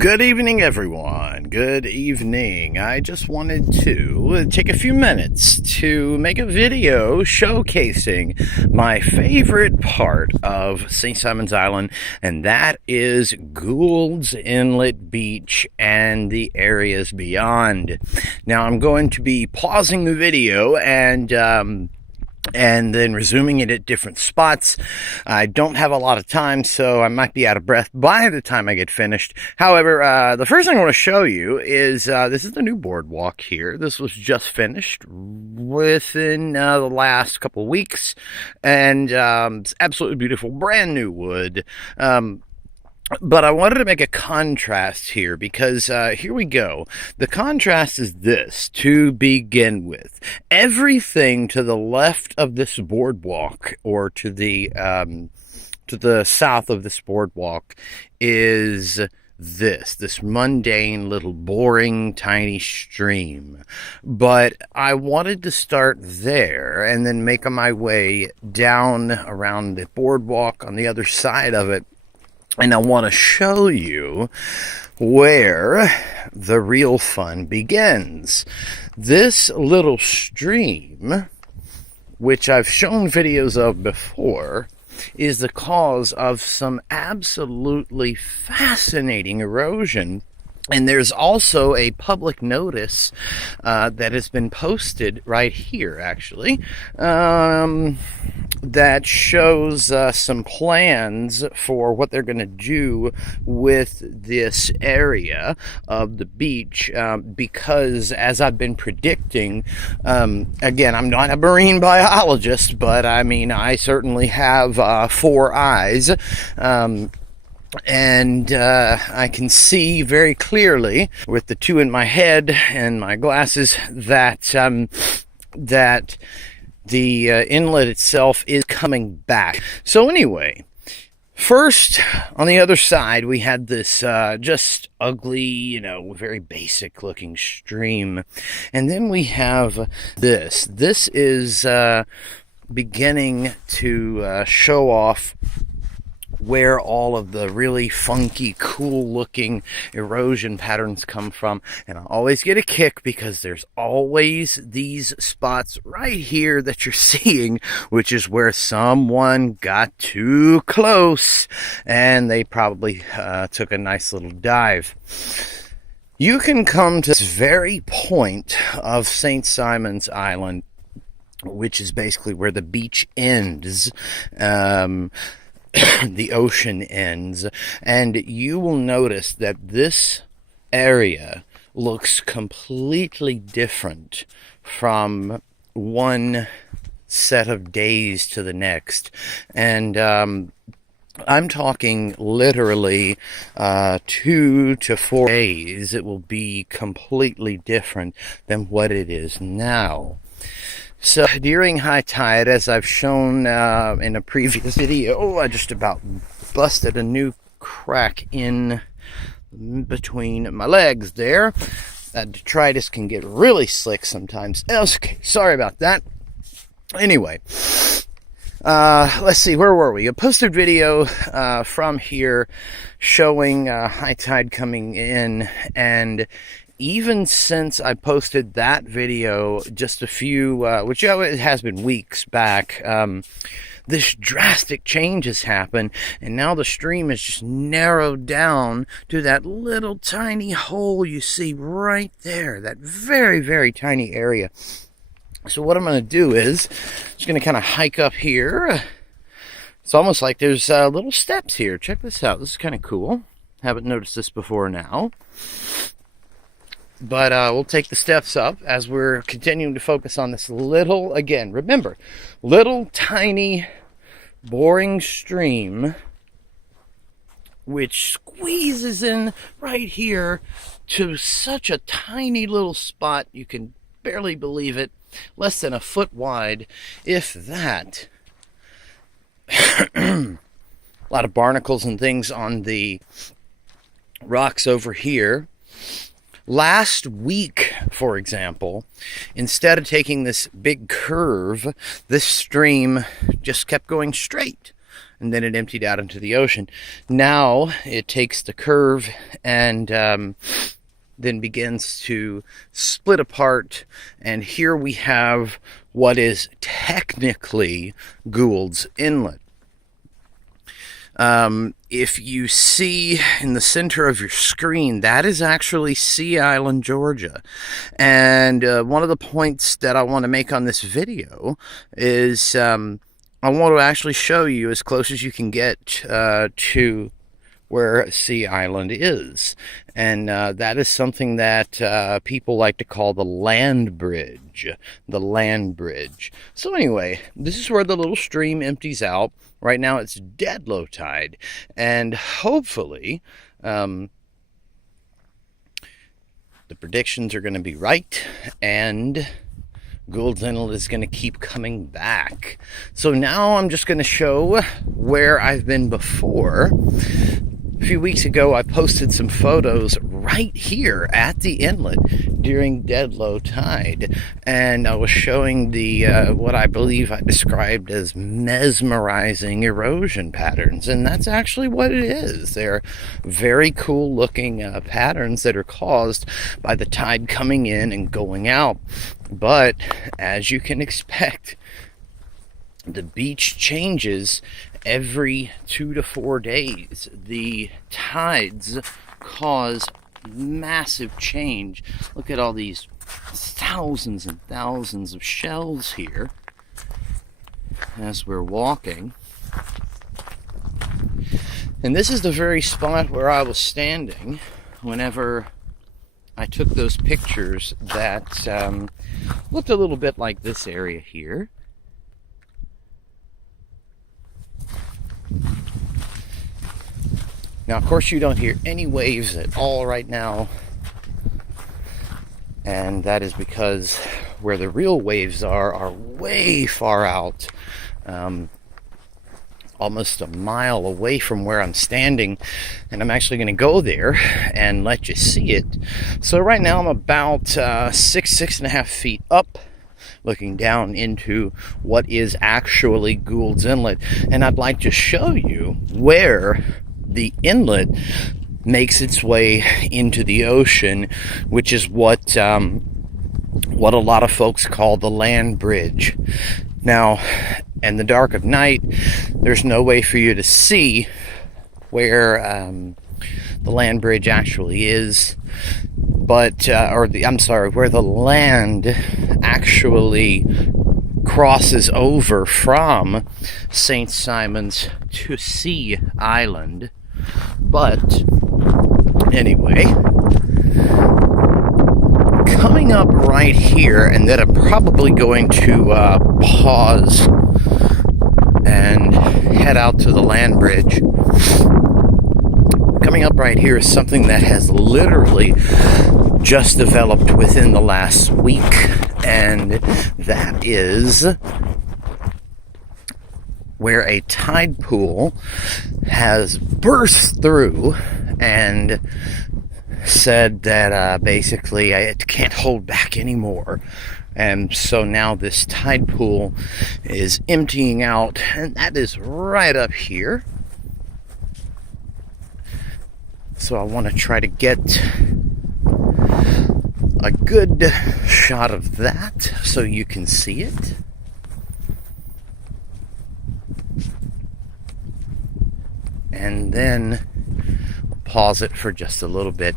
Good evening, everyone. Good evening. I just wanted to take a few minutes to make a video showcasing my favorite part of St. Simon's Island, and that is Gould's Inlet Beach and the areas beyond. Now, I'm going to be pausing the video and then resuming it at different spots. I don't have a lot of time, so I might be out of breath by the time I get finished. However, the first thing I want to show you is this is the new boardwalk here. This was just finished within the last couple of weeks, and it's absolutely beautiful, brand new wood. But I wanted to make a contrast here because here we go. The contrast is this to begin with. Everything to the left of this boardwalk, or to the south of this boardwalk, is this mundane little boring tiny stream. But I wanted to start there and then make my way down around the boardwalk on the other side of it. And I want to show you where the real fun begins. This little stream, which I've shown videos of before, is the cause of some absolutely fascinating erosion. And there's also a public notice that has been posted right here, actually, that shows some plans for what they're going to do with this area of the beach, because, as I've been predicting, again, I'm not a marine biologist, but I mean, I certainly have 4 eyes. And I can see very clearly with the 2 in my head and my glasses that the inlet itself is coming back. So anyway, first, on the other side, we had this just ugly, very basic looking stream. And then we have this. This is beginning to show off where all of the really funky, cool looking erosion patterns come from. And I always get a kick because there's always these spots right here that you're seeing, which is where someone got too close and they probably took a nice little dive. You can come to this very point of St. Simon's Island, which is basically where the beach ends, the ocean ends, and you will notice that this area looks completely different from one set of days to the next. And I'm talking literally 2 to 4 days. It will be completely different than what it is now. So during high tide, as I've shown in a previous video, I just about busted a new crack in between my legs there. Detritus can get really slick sometimes. Okay, sorry about that. Anyway, let's see, where were we? I posted video from here showing high tide coming in, and even since I posted that video just a few, it has been weeks back, this drastic change has happened, and now the stream is just narrowed down to that little tiny hole you see right there, that very, very tiny area. So what I'm going to do is, just going to kind of hike up here. It's almost like there's little steps here. Check this out. This is kind of cool. Haven't noticed this before now. But we'll take the steps up as we're continuing to focus on this little, again, remember, little tiny boring stream which squeezes in right here to such a tiny little spot. You can barely believe it. Less than a foot wide, if that. A lot of barnacles and things on the rocks over here. Last week, for example, instead of taking this big curve, this stream just kept going straight. and then it emptied out into the ocean. Now it takes the curve and then begins to split apart, and here we have what is technically Gould's Inlet. If you see in the center of your screen, that is actually Sea Island, Georgia. And one of the points that I want to make on this video is I want to actually show you as close as you can get to where Sea Island is. And that is something that people like to call the land bridge. The land bridge. So anyway, this is where the little stream empties out. Right now it's dead low tide. And hopefully the predictions are going to be right, and Gould's Inlet is going to keep coming back. So now I'm just going to show where I've been before. A few weeks ago, I posted some photos right here at the inlet during dead low tide, and I was showing the what I believe I described as mesmerizing erosion patterns, and that's actually what it is. They're very cool looking patterns that are caused by the tide coming in and going out. But as you can expect, the beach changes every 2 to 4 days. The tides cause massive change. Look at all these thousands and thousands of shells here as we're walking. And this is the very spot where I was standing whenever I took those pictures that looked a little bit like this area here. Now, of course, you don't hear any waves at all right now, and that is because where the real waves are way far out, almost a mile away from where I'm standing, and I'm actually going to go there and let you see it. So right now I'm about 6.5 feet up, looking down into what is actually Gould's Inlet, and I'd like to show you where the inlet makes its way into the ocean, which is what a lot of folks call the land bridge. Now, in the dark of night, there's no way for you to see where the land bridge actually is, but where the land actually crosses over from St. Simon's to Sea Island. But anyway, coming up right here, and then I'm probably going to pause and head out to the land bridge. Coming up right here is something that has literally just developed within the last week, and that is where a tide pool has burst through and said that basically it can't hold back anymore. And so now this tide pool is emptying out, and that is right up here. So I want to try to get a good shot of that so you can see it. And then pause it for just a little bit.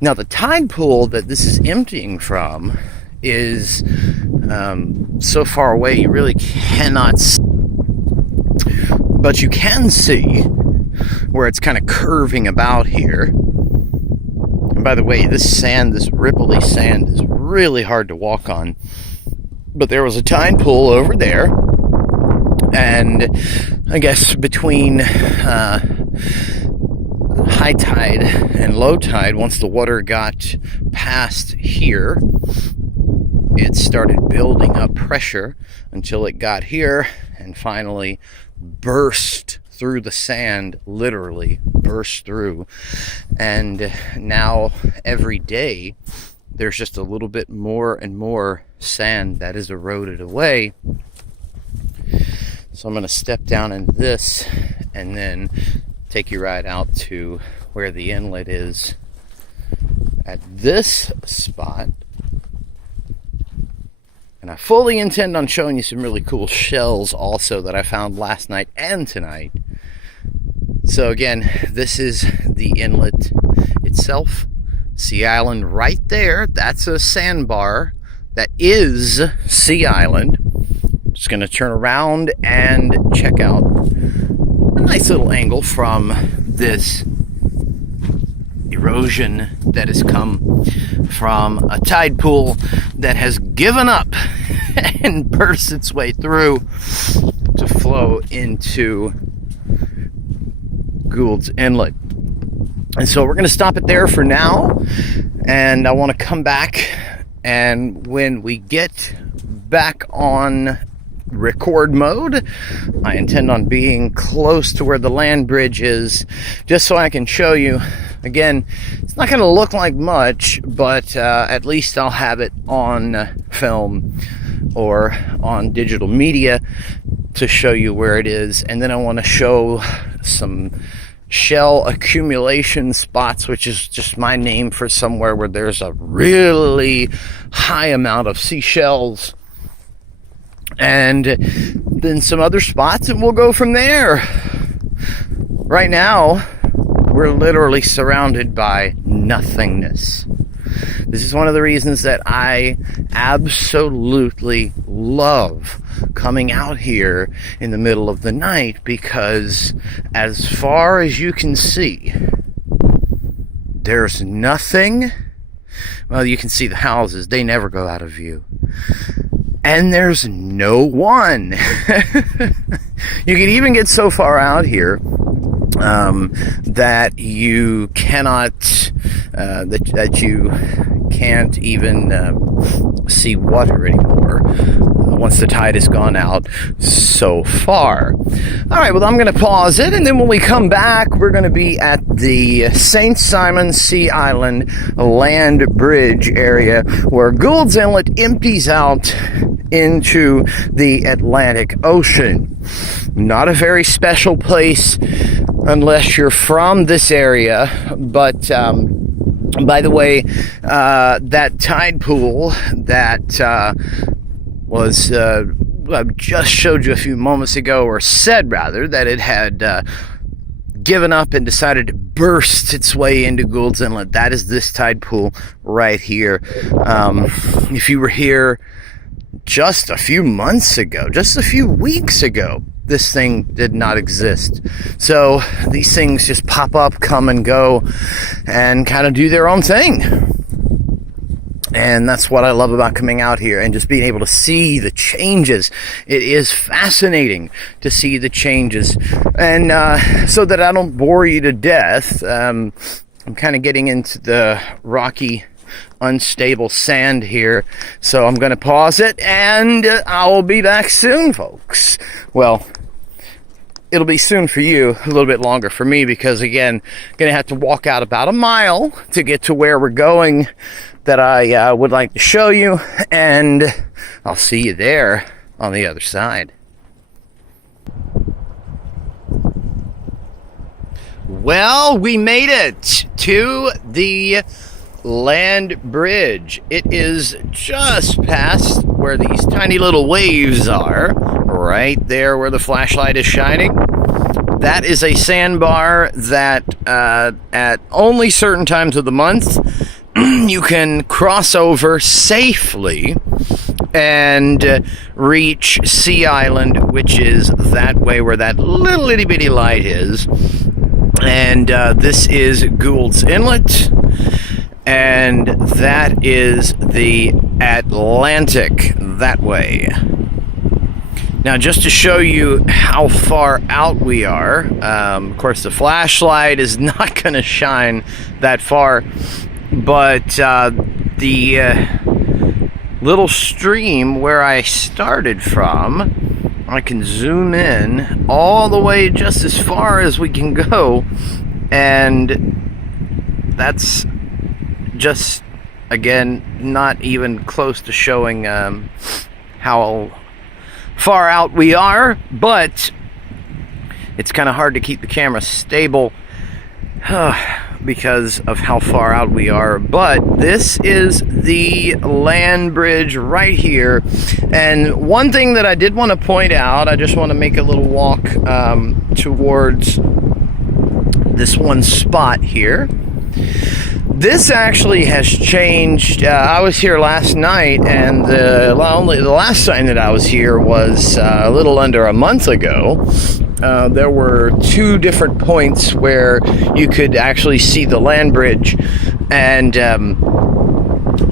Now, the tide pool that this is emptying from is so far away you really cannot see, but you can see where it's kind of curving about here. And by the way, this ripply sand is really hard to walk on. But there was a tide pool over there, and I guess between high tide and low tide, once the water got past here, it started building up pressure until it got here and finally burst through the sand, literally burst through. And now every day there's just a little bit more and more sand that is eroded away. So I'm going to step down in this and then take you right out to where the inlet is at this spot. And I fully intend on showing you some really cool shells also that I found last night and tonight. So again, this is the inlet itself. Sea Island right there. That's a sandbar. That is Sea Island. Just going to turn around and check out a nice little angle from this erosion that has come from a tide pool that has given up and burst its way through to flow into Gould's Inlet. And so we're going to stop it there for now, and I want to come back, and when we get back on record mode, I intend on being close to where the land bridge is, just so I can show you. Again, it's not going to look like much, but at least I'll have it on film or on digital media to show you where it is. And then I want to show some shell accumulation spots, which is just my name for somewhere where there's a really high amount of seashells, and then some other spots, and we'll go from there. Right now, we're literally surrounded by nothingness. This is one of the reasons that I absolutely love coming out here in the middle of the night, because as far as you can see, there's nothing. Well, you can see the houses. They never go out of view. And there's no one. You can even get so far out here that you cannot, that you can't even see water anymore once the tide has gone out so far. All right, well, I'm going to pause it, and then when we come back, we're going to be at the St. Simon Sea Island land bridge area where Gould's Inlet empties out into the Atlantic Ocean. Not a very special place unless you're from this area, but by the way, that tide pool that was I just showed you a few moments ago, or said rather, that it had given up and decided to burst its way into Gould's Inlet. That is this tide pool right here. If you were here just a few months ago, just a few weeks ago, this thing did not exist. So these things just pop up, come and go, and kind of do their own thing. And that's what I love about coming out here and just being able to see the changes. It is fascinating to see the changes. And so that I don't bore you to death, I'm kind of getting into the rocky, unstable sand here. So I'm going to pause it, and I'll be back soon, folks. Well, it'll be soon for you, a little bit longer for me, because again, going to have to walk out about a mile to get to where we're going that I would like to show you, and I'll see you there on the other side. Well, we made it to the land bridge. It is just past where these tiny little waves are, right there where the flashlight is shining. That is a sandbar that at only certain times of the month you can cross over safely and reach Sea Island, which is that way where that little itty bitty light is. And this is Gould's Inlet, and that is the Atlantic that way. Now, just to show you how far out we are, of course the flashlight is not going to shine that far, but the little stream where I started from, I can zoom in all the way just as far as we can go, and that's just, again, not even close to showing how far out we are, but it's kind of hard to keep the camera stable because of how far out we are. But this is the land bridge right here, and one thing that I did want to point out, I just want to make a little walk towards this one spot here. This actually has changed. I was here last night, and the last time that I was here was a little under a month ago. There were two different points where you could actually see the land bridge, and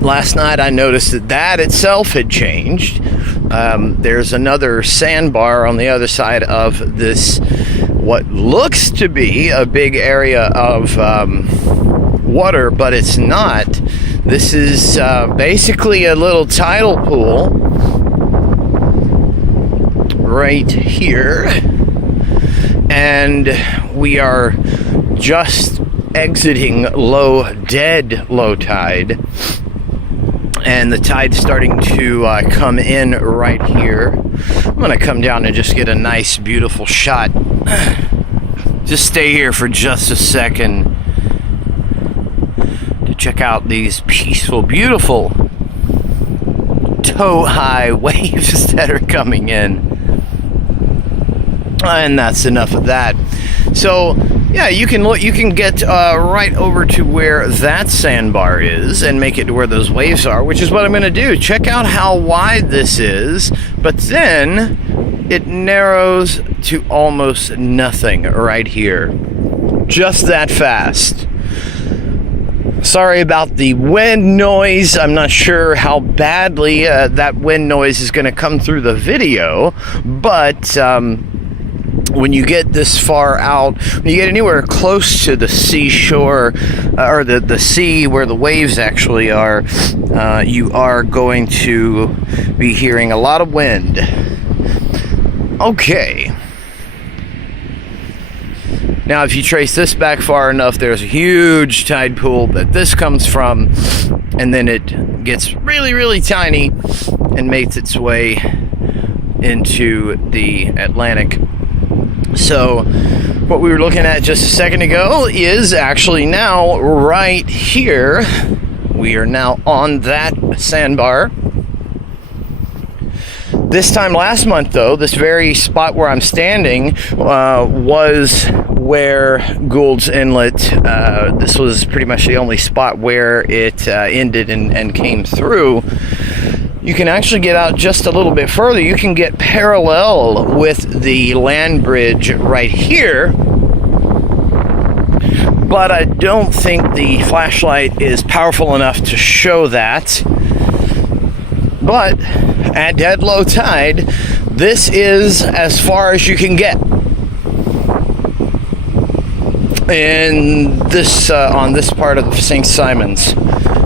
last night I noticed that itself had changed. There's another sandbar on the other side of this, what looks to be a big area of water, but it's not. This is basically a little tidal pool right here, and we are just exiting dead low tide, and the tide's starting to come in right here. I'm gonna come down and just get a nice beautiful shot. Just stay here for just a second to check out these peaceful, beautiful toe-high waves that are coming in. And that's enough of that. So yeah, you can get right over to where that sandbar is and make it to where those waves are, which is what I'm going to do. Check out how wide this is, but then it narrows to almost nothing right here. Just that fast. Sorry about the wind noise. I'm not sure how badly that wind noise is going to come through the video, but when you get this far out, when you get anywhere close to the seashore, or the sea where the waves actually are, you are going to be hearing a lot of wind. Okay. Now, if you trace this back far enough, there's a huge tide pool that this comes from, and then it gets really, really tiny and makes its way into the Atlantic. So what we were looking at just a second ago is actually now right here. We are now on that sandbar. This time last month, though, this very spot where I'm standing was where Gould's Inlet, this was pretty much the only spot where it ended and came through. You can actually get out just a little bit further. You can get parallel with the land bridge right here, but I don't think the flashlight is powerful enough to show that. But at dead low tide, this is as far as you can get in this on this part of St. Simons,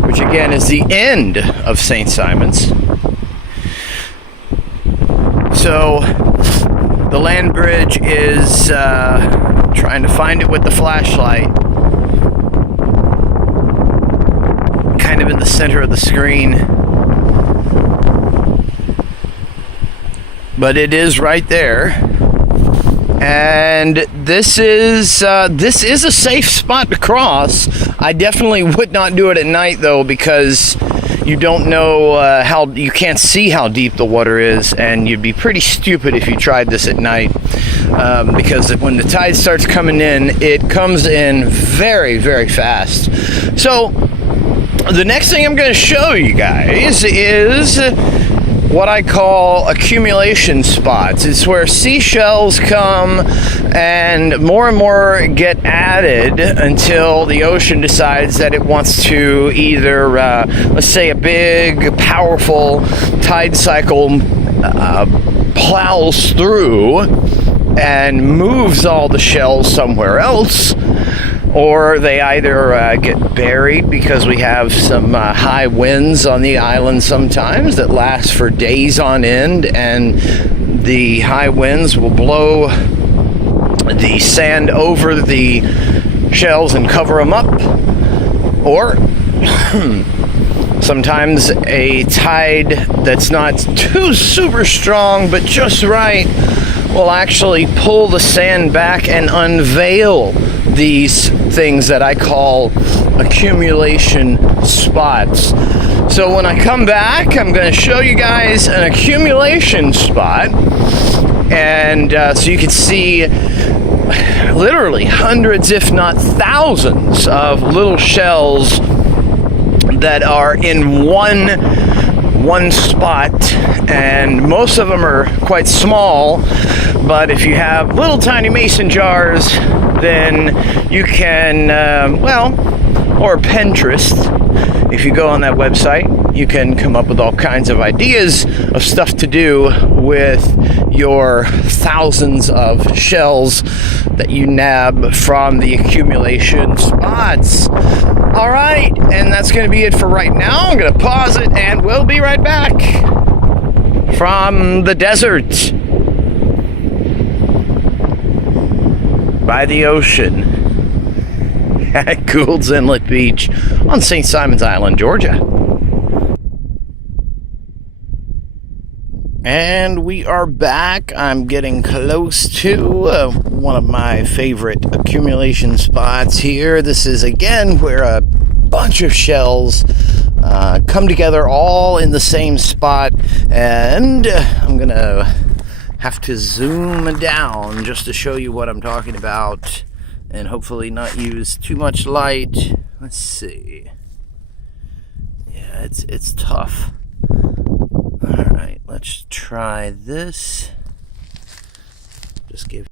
which again is the end of St. Simons. So the land bridge is trying to find it with the flashlight, kind of in the center of the screen, but it is right there. And this is a safe spot to cross. I definitely would not do it at night, though, because you don't know you can't see how deep the water is, and you'd be pretty stupid if you tried this at night, because when the tide starts coming in, it comes in very, very fast. So the next thing I'm going to show you guys is what I call accumulation spots. It's where seashells come and more get added until the ocean decides that it wants to either, let's say, a big, powerful tide cycle plows through and moves all the shells somewhere else, or they either get buried because we have some high winds on the island sometimes that last for days on end, and the high winds will blow the sand over the shells and cover them up, or Sometimes a tide that's not too super strong but just right will actually pull the sand back and unveil these things that I call accumulation spots. So when I come back, I'm going to show you guys an accumulation spot, and so you can see literally hundreds, if not thousands, of little shells that are in one spot, and most of them are quite small. But if you have little tiny mason jars, then you can or Pinterest, if you go on that website, you can come up with all kinds of ideas of stuff to do with your thousands of shells that you nab from the accumulation spots. All right, and that's going to be it for right now. I'm going to pause it, and we'll be right back from the desert by the ocean at Gould's Inlet Beach on St. Simon's Island, Georgia. And we are back. I'm getting close to one of my favorite accumulation spots here. This is, again, where a bunch of shells come together all in the same spot. And I'm going to have to zoom down just to show you what I'm talking about, and hopefully not use too much light. Let's see. Yeah, it's tough. All right, let's try this. Just give